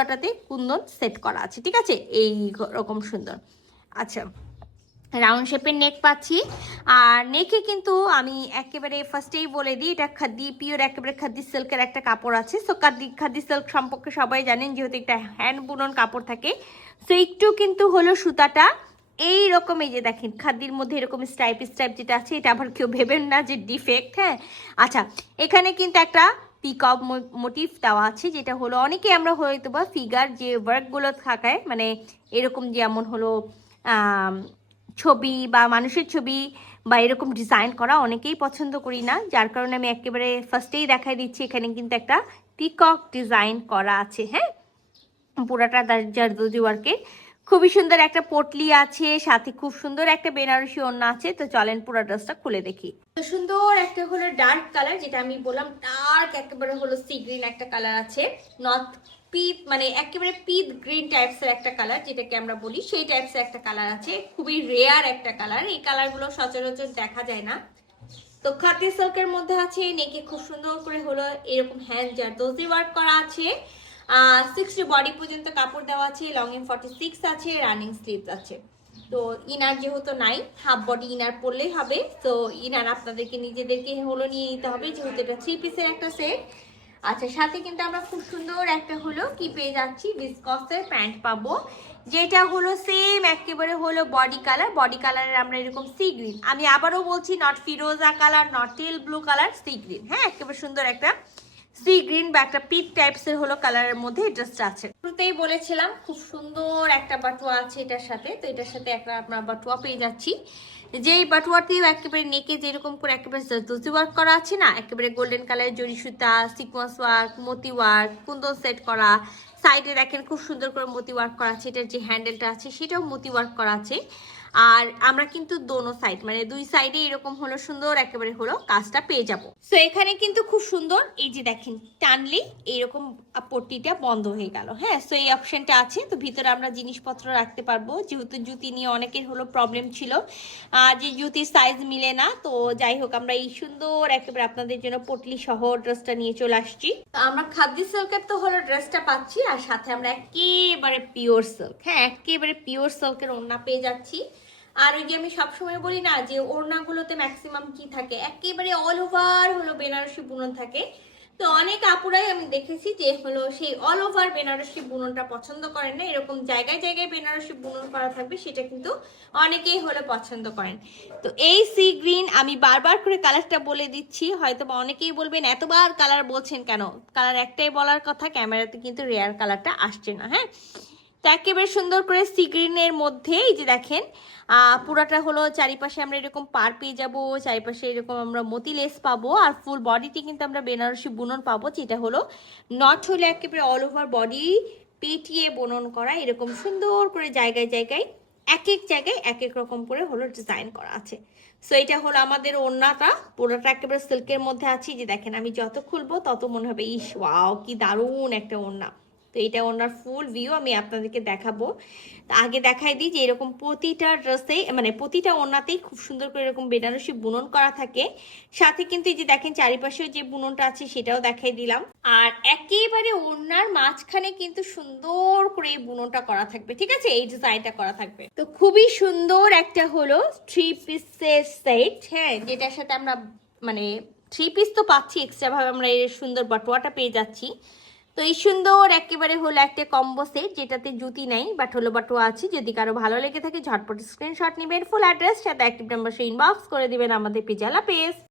পুরাটাতে Kundan set করা আছে, ঠিক আছে, এই রকম সুন্দর। আচ্ছা, রাউন্ড শেপের নেক পাচ্ছি। আর নেকে কিন্তু আমি একেবারে ফার্স্টেই বলে দিই, এটা খাদি পিওর একেবারে খাদি সিল্কের একটা কাপড় আছে। সো খাদি সিল্ক সম্পর্কে সবাই জানেন, যেহেতু একটা হ্যান্ড বুনন কাপড় থাকে। সো একটু কিন্তু হলো সুতাটা এই রকম, এই যে দেখেন খাদির মধ্যে এরকম স্ট্রাইপ যেটা আছে, এটা আবার কেউ ভেবেন না যে ডিফেক্ট। হ্যাঁ, আচ্ছা, এখানে কিন্তু একটা পিকক মোটিভ দেওয়া আছে, যেটা হলো অনেকে আমরা হয়তো বা ফিগার যে ওয়ার্কগুলো থাকায়, মানে এরকম যেমন হলো ছবি বা মানুষের ছবি বা এরকম ডিজাইন করা অনেকেই পছন্দ করি না, যার কারণে আমি একেবারে ফার্স্টেই দেখাই দিচ্ছি এখানে কিন্তু একটা পিকক ডিজাইন করা আছে। হ্যাঁ, পুরাটা জারদোজি ওয়ার্কে খুবই সুন্দর একটা পটলি আছে, সাথে খুব সুন্দর একটা বেনারসি ওড়না আছে। তো চলেন পুরো ড্রেসটা খুলে দেখি। তো সুন্দর একটা হলো ডার্ক কালার, যেটা আমি বললাম ডার্ক একেবারে হলো সি গ্রিন একটা কালার আছে, নট পিট মানে একেবারে পিট গ্রিন টাইপসের একটা কালার যেটাকে আমরা বলি, সেই টাইপসের একটা কালার আছে। খুবই রেয়ার একটা কালার, এই কালারগুলো সচরাচর দেখা যায় না। তো খাদি সিল্কের মধ্যে আছে, নেকে খুব সুন্দর করে হলো এরকম হ্যান্ড জারদোজি ওয়ার্ক করা আছে। 60 বডি পর্যন্ত কাপড় দেওয়া আছে, লং এম 46 আছে, রানিং স্লিভস আছে। তো ইনার যেহেতু নাই, হাফ বডি ইনার পরলেই হবে। তো ইনার আপনাদেরকে নিজেদেরকে হলো নিয়ে নিতে হবে, যেহেতু এটা 3 পিসের একটা সেট। আচ্ছা, সাথে কিন্তু আমরা খুব সুন্দর একটা হলো কি পেয়ে যাচ্ছি, ভিসকসের প্যান্ট পাবো, যেটা হলো সেম একেবারে হলো বডি কালারের আমরা এরকম সি গ্রিন, আমি আবারও বলছি নট ফিরোজা colour, not teal blue colour, sea green. হ্যাঁ, একেবারে সুন্দর একটা সি গ্রিন বা একটা পিট টাইপসের হলো কালারের মধ্যে এই ড্রেসটা আছে। শুরুতেই বলেছিলাম খুব সুন্দর একটা বাটুয়া আছে এটার সাথে। তো এটার সাথে একটা আমরা বাটুয়া পেয়ে যাচ্ছি, যেই বাটুয়াটিও একেবারে নেকে যেরকম করে একেবারে জারদোজি ওয়ার্ক করা আছে না, একেবারে গোল্ডেন কালারের জরি সুতা, সিকোয়েন্স ওয়ার্ক, মতি ওয়ার্ক, কুন্দন সেট করা। সাইডে দেখেন খুব সুন্দর করে মতি ওয়ার্ক করা আছে, এটার যে হ্যান্ডেলটা আছে সেটাও মতি ওয়ার্ক করা আছে। আর আমরা কিন্তু দোনো সাইড মানে দুই সাইডে এরকম হলো সুন্দর একেবারে হলো কাজটা পেয়ে যাব। সো এখানে কিন্তু খুব সুন্দর, এই যে দেখেন টানলি এইরকম পট্টিটা বন্ধ হয়ে গেল। হ্যাঁ, সো এই অপশনটা আছে। তো ভিতরে আমরা জিনিসপত্র রাখতে পারবো, যেহেতু জুতি নিয়ে অনেকের হলো প্রবলেম ছিল যে জুতির সাইজ মিলে না। তো যাই হোক, আমরা এই সুন্দর একেবারে আপনাদের জন্য পটলি সহ ড্রেসটা নিয়ে চলে আসছি। তো আমরা খাদি সিল্কের তো হলো ড্রেসটা পাচ্ছি, আর সাথে আমরা একেবারে পিওর সিল্ক, হ্যাঁ একেবারে পিওর সিল্কের ওড়না পেয়ে যাচ্ছি। আর ওই যে আমি সবসময় বলি না যে ওড়নাগুলোতে ম্যাক্সিমাম কি থাকে, একেবারে অল ওভার হলো বেনারসি বুনন থাকে। তো অনেক আপুরাই আমি দেখেছি যে হলো সেই অল ওভার বেনারসি বুননটা পছন্দ করেন না, এরকম জায়গায় জায়গায় বেনারসি বুনন করা থাকবে সেটা কিন্তু অনেকেই হলো পছন্দ করেন। তো এই সি গ্রিন আমি বারবার করে কালারটা বলে দিচ্ছি, হয়তো বা অনেকেই বলবেন এতবার কালার বলছেন কেন, কালার একটাই বলার কথা, ক্যামেরাতে কিন্তু রেয়ার কালারটা আসছে না। হ্যাঁ, তো একেবারে সুন্দর করে সি গ্রিনের মধ্যে এই যে দেখেন পুরাটা হলো চারিপাশে আমরা এরকম পার পেয়ে যাবো, চারিপাশে এরকম আমরা মতি লেস পাবো, আর ফুল বডিতে কিন্তু আমরা বেনারসি বুনন পাবো, যেটা হলো নট হলে একেবারে অল ওভার বডি পেটিয়ে বুনন করা, এরকম সুন্দর করে জায়গায় জায়গায় এক এক জায়গায় এক এক রকম করে হলো ডিজাইন করা আছে। সো এটা হলো আমাদের ওড়নাটা, পুরোটা একেবারে সিল্কের মধ্যে আছে। যে দেখেন আমি যত খুলবো তত মনে হবে ইস ওয়াও কি দারুণ একটা ওড়না। তো এটা ওনার ফুল ভিউ আমি আপনাদেরকে দেখাবো। আগে দেখাই দিই যে এরকম প্রতিটা ড্রেসে মানে প্রতিটা ওড়নাতেই খুব সুন্দর করে এরকম বেনারসি বুনন করা থাকে, সাথে কিন্তু এই যে দেখেন চারিপাশেও যে বুননটা আছে সেটাও দেখাই দিলাম। আর একেবারে ওড়নার মাঝখানে কিন্তু সুন্দর করে এই বুননটা করা থাকবে, ঠিক আছে, এই ডিজাইনটা করা থাকবে। তো খুবই সুন্দর একটা হলো 3 পিসের সেট, হ্যাঁ, যেটার সাথে আমরা মানে 3 পিস তো পাচ্ছি, এক্সট্রা ভাবে আমরা এই সুন্দর বাটুয়াটা পেয়ে যাচ্ছি। তো এই সুন্দর একেবারে হলো একটা কম্বো সেট, যেটাতে জুতি নাই বাট হলো বাটুয়া আছে। যদি কারো ভালো লেগে থাকে ঝটপট স্ক্রিনশট নেবেন, ফুল অ্যাড্রেস সাথে অ্যাক্টিভ নাম্বার ইনবক্স করে দিবেন আমাদের পেজ। আল্লাহ হাফেজ।